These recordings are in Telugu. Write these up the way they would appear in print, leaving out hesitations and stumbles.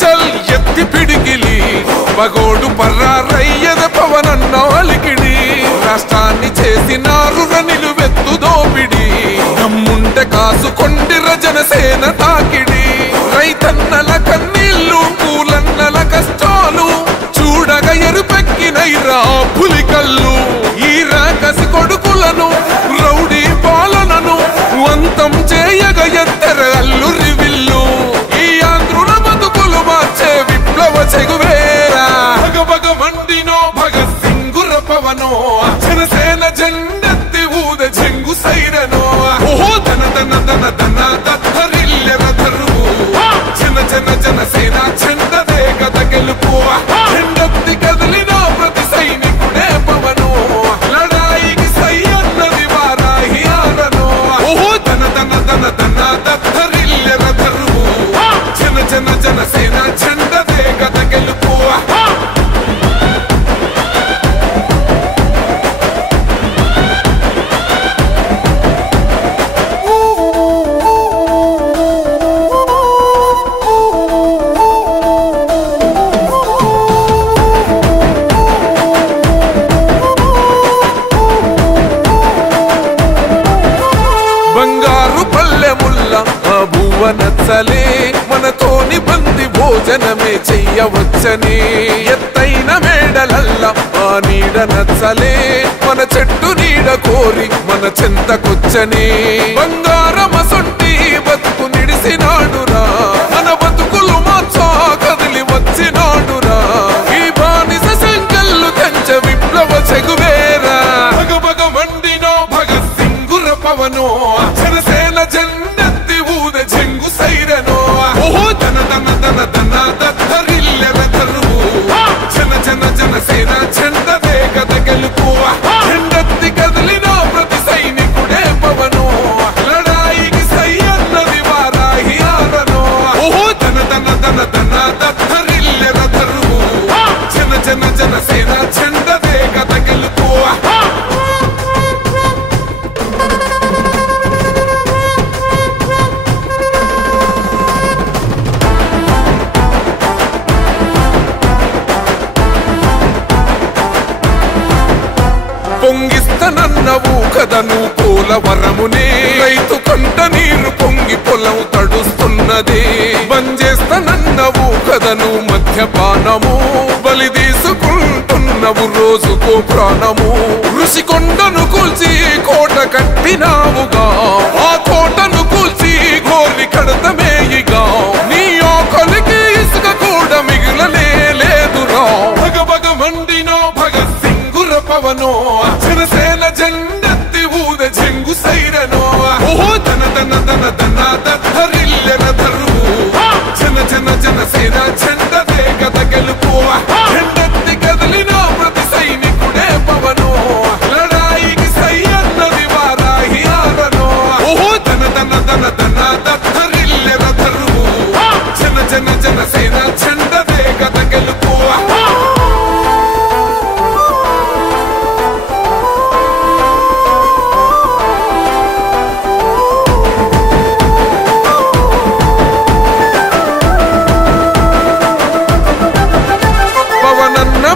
చల్ ఎత్తి పిడికిలి మగోడు పర్రారయ్యద పవనన్న అలికిడి రాష్ట్రాన్ని చేసినారు నిలువెత్తు దోపిడి దమ్ముంటే కాసుకొండిర జనసేన తాకిడి రైతన్నల కన్నీళ్లు పూలన్నల కష్టాలు చూడగ ఎరుపెక్కినైరా పులికల్లు ఈ రాకసి కొడుకులను రౌడీ పాలనను అంతం చేయగ ఎత్తెర అల్లురి విల్లు ఈ ఆంధ్రుల బతుకులు మార్చే విప్లవ చెగువేరా భగభగ మండినో భగత్ సింగుర పవనో జనసేన జెండెత్తి ఊద చెంగు సైరనో ఓహో దన దన దన దన దత్తరిల్లెర ధరువు జన జన జనసేన చెండదే గద గెలుపు చెండెత్తి కదిలిన ప్రతి సైనికుడే పవనో లడాయికి సై అన్నది వారాహి ఆరనో ఓహో దన దన దన దన దత్తరిల్లెర ధరువు జన జన జనసేన చెండదే గద గెలుపు బంగారు పల్లెముల్ల భూవ నచ్చలే మనతోని బంది భోజనమే చెయ్యవచ్చని ఎత్తైన మేడలల్ల ఆ నీడ నచ్చలే మన చెట్టు నీడ కోరి మన చెంతకొచ్చని బంగారమసొంటి బతుకు నిడిసినాడురా మన బతుకులు మార్చా కదిలి వచ్చినాడురా ఈ బానిస సంకల్లు తెంచ విప్లవ చెగువేరా భగభగ మండినో భగత్ సింగుర పవనో జనసేన జెండెత్తి ఊద చెంగు సైరనో ఓహో దన దన దన దన దత్తరిల్లెర ధరువు జన జన జనసేన చెండదే గద గెలుపు చెండెత్తి కదిలిన ప్రతి సైనికుడే పవనో లడాయికి సై అన్నది వారాహి ఆరనో ఓహో దన దన దన దన దత్తరిల్లెర ధరువు జన జన జనసేన చెండదే గద గెలుపు పొంగిస్తనన్నవు కదను పోలవరమునే రైతు కంట నీరు పొంగి పొలం తడుస్తున్నది బంజేస్తనన్నవు కదను మద్యపానము బలి తీసుకుంటున్నవు రోజుకో ప్రాణము ఋషికొండను కూల్చి కోట కట్టినావుగా ఆ కోటను కూల్చి గోలి కడతమేయిగా నీ ఆకలికి ఇసుక కూడా మిగిలనే లేదురా భగభగ మండినో భగత్ సింగుర పవనో జనసేన జెండెత్తి ఊద చెంగు సైరనో ఓహో దన దన దన దన దత్తరిల్లెర ధరువు జన జన జనసేన చెండదే గద గెలుపు చెండెత్తి కదిలిన ప్రతి సైనికుడే పవనో లడాయికి సై అన్నది వారాహి ఆరనో ఓహో దన దన దన దన దత్తరిల్లెర ధరువు జన జన జనసేన చెండదే గద గెలుపు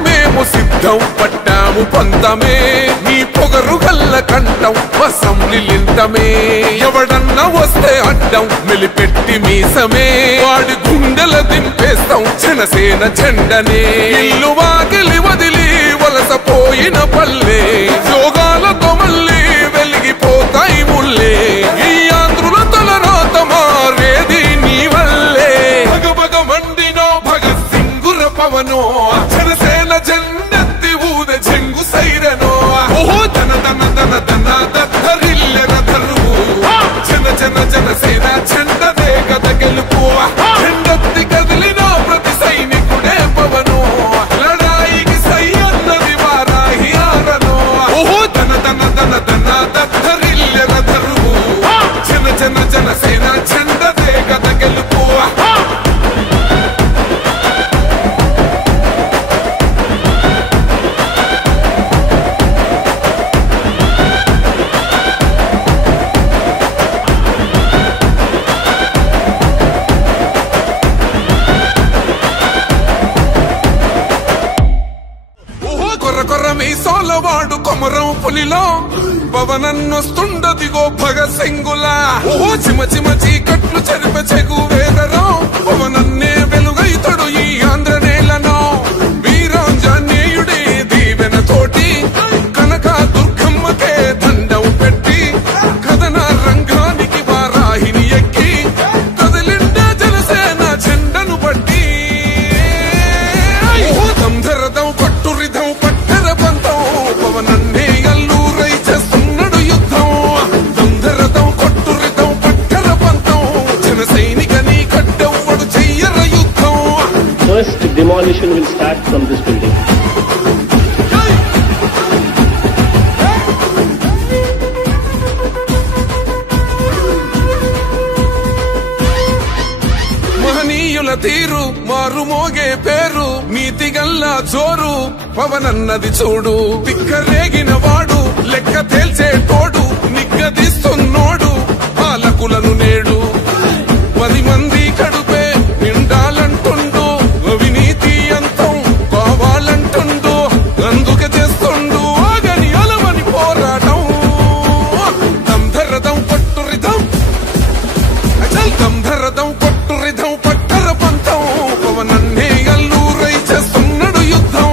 మేము సిద్ధం పట్టాము పంతమే నీ పొగరు గల్ల కంఠం అసెంబ్లీలింతమే ఎవడన్నా వస్తే అడ్డం మెలిపెట్టి మీసమే వాడి గుండెల దింపేస్తాం జనసేన జెండనే ఇల్లు వాకిలి వదిలి వలసపోయిన పల్లె యోగాలతో మళ్ళీ వెలిగిపోతాయి ముల్లే ఈ ఆంధ్రుల తలరాత మారేది నీ వల్లే భగభగ మండినో భగత్ సింగుర పవనో జనసేన జెండెత్తి ఊద చెంగు సైరనో ఓహో దన దన దన దన దత్తరిల్లెర ధరువు జన జన జనసేన చెండదే గద గెలుపు చెండెత్తి కదిలిన ప్రతి సైనికుడే పవనో లడాయికి సై అన్నది వారాహి ఆరనో కొమరం పులిలో పవనన్నొస్తుండదిగో భగత్ సింగులా ఓ చిమ చిమ చీకట్లు చెరిప చెగు వేదరో పవనన్నే వెలుగైతడు ఈ ఆంధ్ర నేలను వీరాంజనేయుడి దీవెన తోటి కనక దుర్గమ్మకే దండం పెట్టి కథన రంగానికి వారాహిని ఎక్కి కదిలిండ జనసేన జెండను బట్టి దంధరదం పట్టురిధం పట్టర పంతం పవనన్నే అల్లూరై చేస్తున్నాడు యుద్ధం దంధరదం కొట్టురిధం పట్టర పంతం జన సైనికని కడ్డెవ్వడు చెయ్యర యుద్ధం. First demolition will start from this building. మహనీయుల తీరు మారుమోగే పేరు నీతిగల్లా జోరు పవనన్నది చూడు తిక్కరేగిన వాడు లెక్క తేల్చేటోడు నిగ్గదీస్తున్నోడు పాలకులను నేడు 10 మంది కడుపే నిండాలంటుండు అవినీతి అంతం కావాలంటుండు అందుకే చేస్తుండు ఆగని అలమని పోరాటం దంధరదం కొట్టురిధం అచల్ దంధరదం కొట్టురిధం పట్టర పంతం పవనన్నే అల్లూరై చేస్తున్నాడు యుద్ధం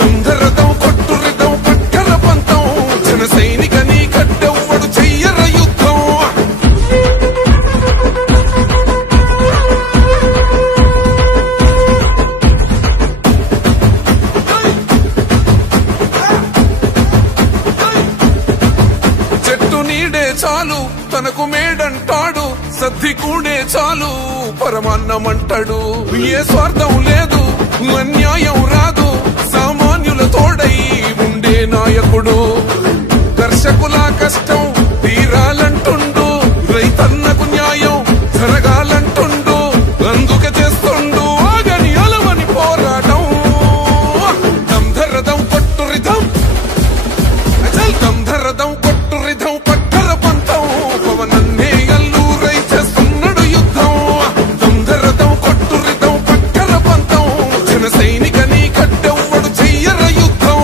దంధరదం కొట్టురిధం పట్టర పంతం జన సైనికని కడ్డెవ్వడు చెయ్యర యుద్ధం. చెట్టు నీడే చాలు తనకు మేడంటాడు సద్ది కూడే చాలు పరమాన్నమంటాడు ఏ స్వార్థం లేదు అన్యాయం రాదు సామాన్యుల తోడై ఉండే నాయకుడు దర్శకుల కష్టం తీరాలంటుండు రైతన్నకు న్యాయం జరగాలంటుండు అందుకే చేస్తుండు ఆగని అలమని పోరాటం దంధరదం కొట్టురిధం అచల్ దంధరదం కొట్టురిధం పట్టర పంతం పవనన్నే అల్లూరై చేస్తున్నాడు యుద్ధం దంధరదం కొట్టురిధం పట్టర పంతం జన సైనికని కడ్డెవ్వడు చెయ్యర యుద్ధం.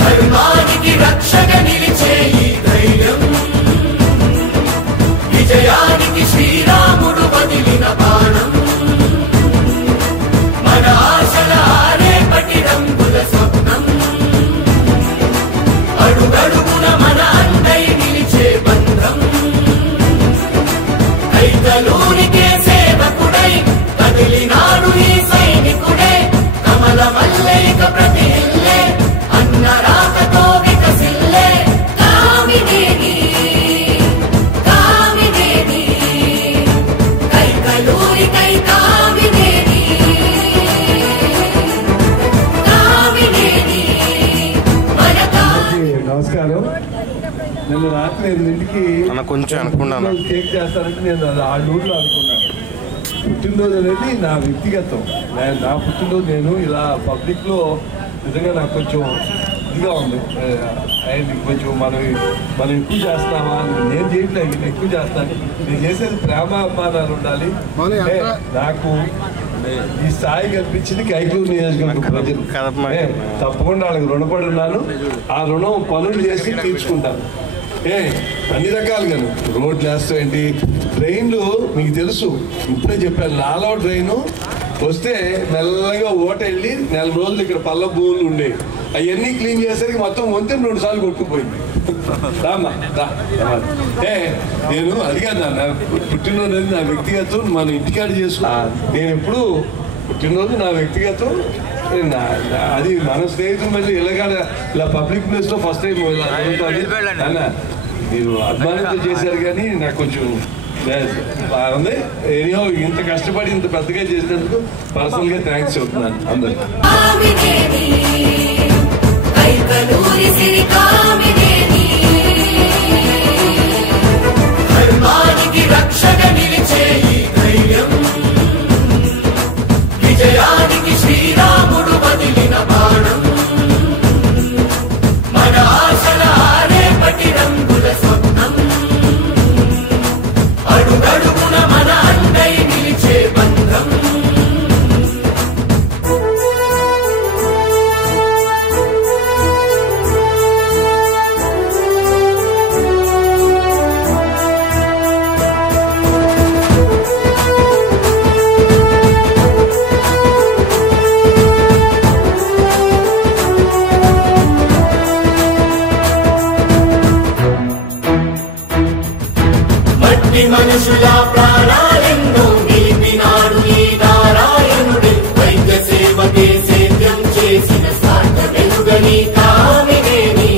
ధర్మానికి రక్షక నిలిచే ఈ ధైర్యం విజయానికి శ్రీరాముడు వదిలిన బాణం మన ఆశల రేపటి రంగుల స్వప్నం అడుగడుగున మన అండై నిలిచే బంధం కైతలూరికే సేవకుడై కదిలినాడు ఈ సైనికుడే కమల మల్లైక ప్రతి ఇల్లే అన్న రాకతో వికసిల్లే కామినేని కామినేని కైకలూరి కై కామినేని కామినేని మన నమస్కారం. నిన్న రాత్రి 8కి కొంచెం అనుకున్నాను కేక్ చేస్తానంటే నేను అది 6 ఊర్లో అనుకున్నాను. పుట్టినరోజు అనేది నా వ్యక్తిగతం. నా పుట్టినరోజు నేను ఇలా పబ్లిక్ లో నిజంగా నాకు కొంచెం ఇదిగా ఉంది. అండ్ కొంచెం మనం ఎక్కువ చేస్తామా, నేను చేయట్లేదు, నేను ఎక్కువ చేస్తాను. నేను చేసేది ప్రేమ అభిమానాలు ఉండాలి. నాకు ఈ స్థాయి కల్పించింది కైకలూరు నియోజకవర్గ ప్రజలు. తప్పకుండా వాళ్ళకి రుణపడి ఉన్నాను. ఆ రుణం పనులు చేసి తీర్చుకుంటాను. అన్ని రకాలుగాను రోడ్లు వేస్తాయండి, ట్రైన్లు మీకు తెలుసు, ఇప్పుడే చెప్పాను. నాలో ట్రైను వస్తే మెల్లగా ఓట వెళ్ళి 4 రోజులు ఇక్కడ పల్ల భూములు ఉండేవి. అవన్నీ క్లీన్ చేసేసరికి మొత్తం వంతెన 2 సార్లు కొట్టుకుపోయింది. రామ్మా నేను అడిగాను, నా పుట్టినరోజు అనేది నా వ్యక్తిగతం, మన ఇంటికాడ చేసుకున్నా. నేను ఎప్పుడు పుట్టినరోజు నా వ్యక్తిగతం, అది మన స్నేహితులు మళ్ళీ ఇలా పబ్లిక్ ప్లేస్ లో ఫస్ట్ టైం అన్న మీరు అభిమానంతో చేశారు. కానీ నాకు కొంచెం బాగుంది. ఏరియో ఇంత కష్టపడి ఇంత పెద్దగా చేసినందుకు పర్సనల్గా థ్యాంక్స్ చెప్తున్నాను అందరికి. రక్షగా నిలిచే ఈ ధైర్యం విజయానికి శ్రీరాముడు వదిలిన బాణం మన ఆశల రేపటి రంగుల స్వప్నం అడుగడుగున మన అండై నిలిచే బంధం మనుషుల ప్రాణాలెన్నో నిలిపినాడు ఈ నారాయణుడే వైద్య సేవకే సేద్యం చేసిన సాట వెలుగని కామినేని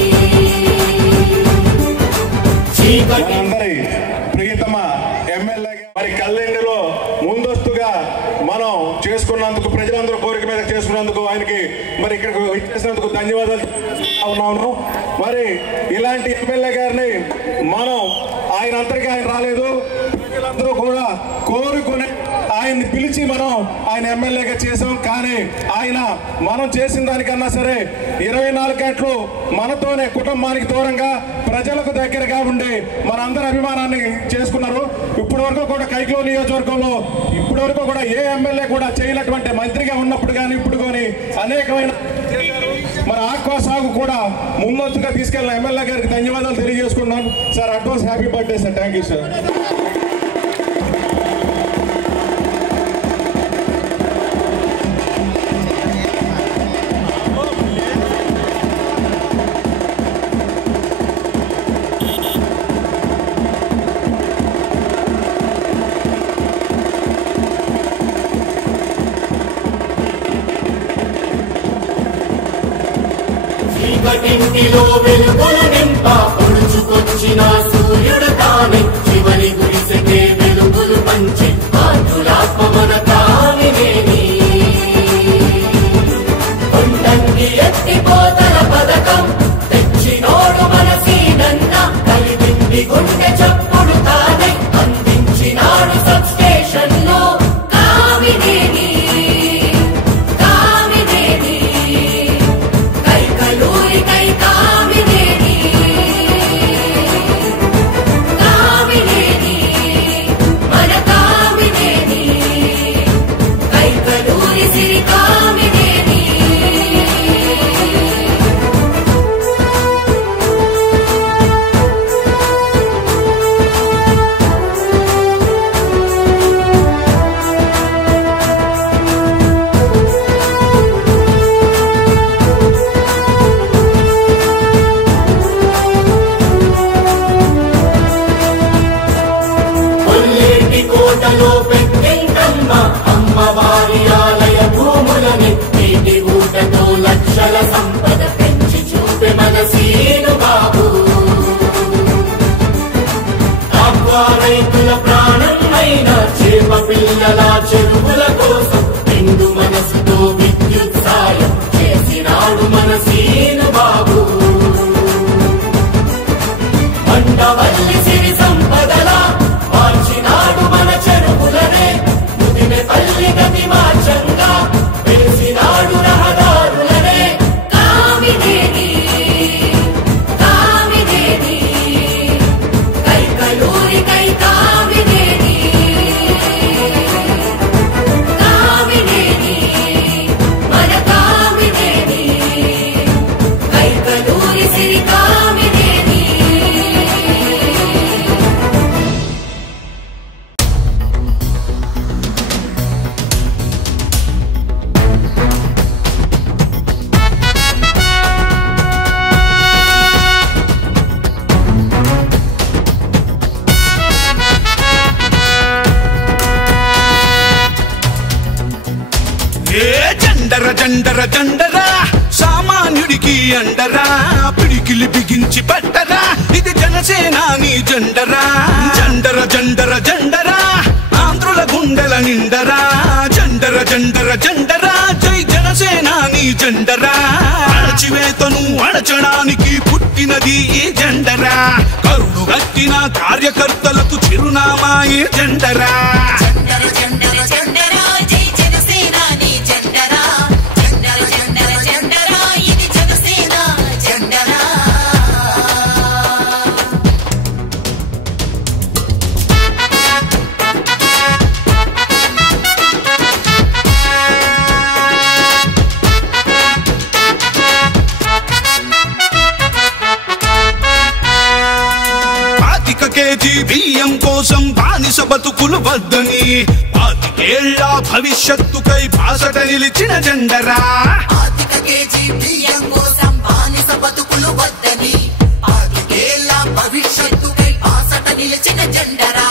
చీకటి ప్రియతమ ఎమ్మెల్యే మరి కల్లెండిలో ముందస్తుగా మనం చేసుకున్నందుకు ప్రజలందరూ కోరిక మీద చేసుకున్నందుకు ఆయనకి మరి ఇక్కడికి వచ్చేసినందుకు ధన్యవాదాలు ఉన్నాను. మరి ఇలాంటి ఎమ్మెల్యే గారిని మనం ఆయన అంతరికీ ఆయన రాలేదు, ప్రజలందరూ కూడా కోరుకుని ఆయన్ని పిలిచి మనం ఆయన ఎమ్మెల్యేగా చేసాం. కానీ ఆయన మనం చేసిన దానికన్నా సరే 24 గంటలు మనతోనే కుటుంబానికి దూరంగా ప్రజలకు దగ్గరగా ఉండి మనందరి అభిమానాన్ని చేసుకున్నారు. ఇప్పటి వరకు కూడా కైకలూరు నియోజకవర్గంలో ఇప్పటి వరకు కూడా ఏ ఎమ్మెల్యే కూడా చేయనటువంటి మంత్రిగా ఉన్నప్పుడు కానీ ఇప్పుడు కానీ అనేకమైన మన ఆక్వా సాగు కూడా ముందస్తుగా తీసుకెళ్లిన ఎమ్మెల్యే గారికి ధన్యవాదాలు తెలియజేసుకున్నాను. Sir advance happy birthday sir. Thank you sir. చీకటింటిలో వెలుగులు నింప పొడుచుకొచ్చిన సూర్యుడు తానే చివరి గుడిసెకే వెలుగులు పంచి ఆత్మ మన కామినేని కొండంగి ఎత్తిపోతల పథకం తెచ్చినోడు మన సీనన్న కలిగింది గుండె చప్పుడు తానే అందించినాడు సబ్ స్టేషన్ లో కామినేని అమ్మవారి ఆలయ భూములని నీటి ఊటతో లక్షల సంపద పెంచి చూపే మన సీను బాబు ఆక్వా రైతుల ప్రాణం అయిన చేప పిల్లల చెరువుల కోసం నిండు మనసుతో విద్యుత్ సాయం చేసినాడు మన సీను బాబు మండవల్లి సిరి సంపదలా మార్చినాడు మన చెరువులనే పల్లి గతి మార్చంగా వెలిసినాడు రహదారులనే కామినేని కామినేని కైకలూరి కై కామినేని కామినేని మన కామినేని కైకలూరి సిరి కామినేని జండర జండర జండరా సామాన్యుడికి అండరా పిడికి పిడికిలి బిగించి పట్టరా ఇది జనసేనాని జెండరా జెండర జెండర జెండరా ఆంధ్రుల గుండెల నిండరా జెండర జెండర జెండరా జై జనసేనాని జెండరా అణచివేతను అణచడానికి పుట్టినది ఈ జెండరా కరుడు గట్టిన కార్యకర్తలకు చిరునామా ఈ జెండరా జెండర జెండర జెండర జై జనసేనాని జెండర జెండర జెండర జెండర ఇది జనసేన జెండర కేజీ బియ్యం కోసం బానిస బతుకులు వద్దని 25 ఏళ్ల భవిష్యత్తుకై బాసట నిలిచిన జెండరా 25 కేజీ బియ్యం కోసం బానిస బతుకులు వద్దని 25 ఏళ్ల భవిష్యత్తుకై బాసట నిలిచిన జెండరా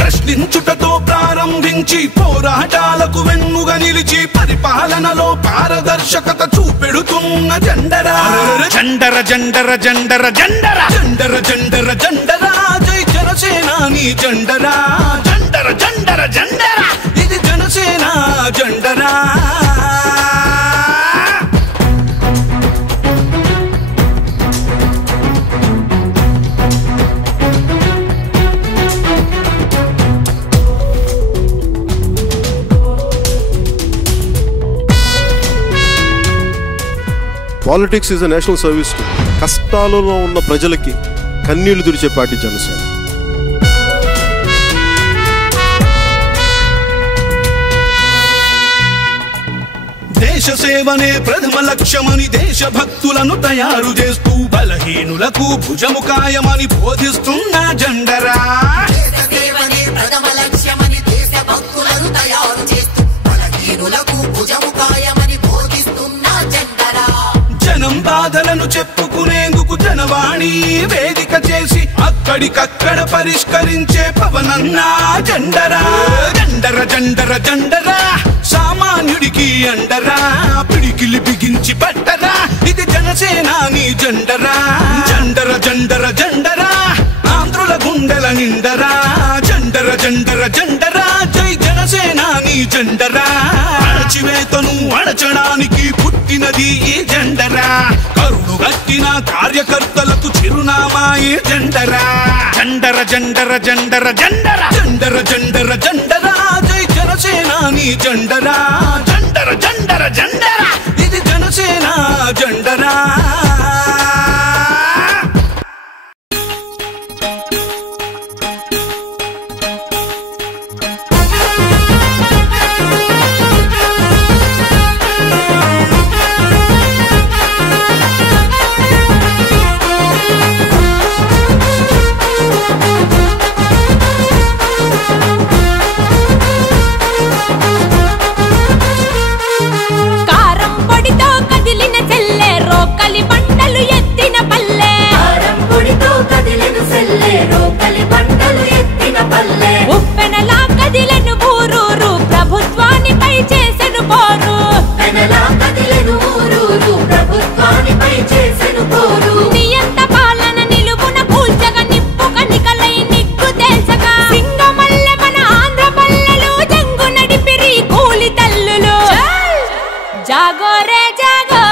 ప్రశ్నించుటతో ప్రారంభించి పోరాటాలకు వెన్నుగా నిలిచి పరిపాలనలో పారదర్శకత చూపెడుతున్న జెండరా జెండర జెండర జెండర జెండర జెండర జెండర జెండరా జై జనసేనాని జెండరా జెండర జెండర జెండర ఇది జనసేన జెండరా politics is a national service. కష్టాలలో ఉన్న ప్రజలకి కన్నీళ్లు తుడిచే పార్టీ జనసేన. దేశ సేవనే ప్రథమ లక్ష్యమని దేశభక్తులను తయారు చేస్తూ బలహీనులకు భుజము కాయమని బోధిస్తున్న జెండరా దేశ సేవనే ప్రథమ లక్ష్యమని దేశభక్తులను తయారు చేస్తూ బలహీనులకు భుజము కాయమని బోధిస్తున్న జెండరా జనం బాధలను చెప్పుకునేందుకు జనవాణి వేదిక చేసి అక్కడికక్కడ పరిష్కరించే పవనన్న జెండరా జెండర జెండర జెండరా సామాన్యుడికి అండరా పిడికిలి బిగించి పట్టరా ఇది జనసేనాని జెండరా జెండర జెండర జెండరా ఆంధ్రుల గుండెల నిండరా జెండర జెండర జెండరా జై జనసేనాని జెండరా అణచివేతను అణచడానికి పుట్టినది ఈ జెండరా కరుడు గట్టిన కార్యకర్తలకు చిరునామా ఈ జెండరా జెండర జెండర జెండర జెండర జెండర జెండర జెండరా జై జనసేనాని జెండరా జెండర జెండర జెండర ఇది జనసేన జెండరా जागो रे जागो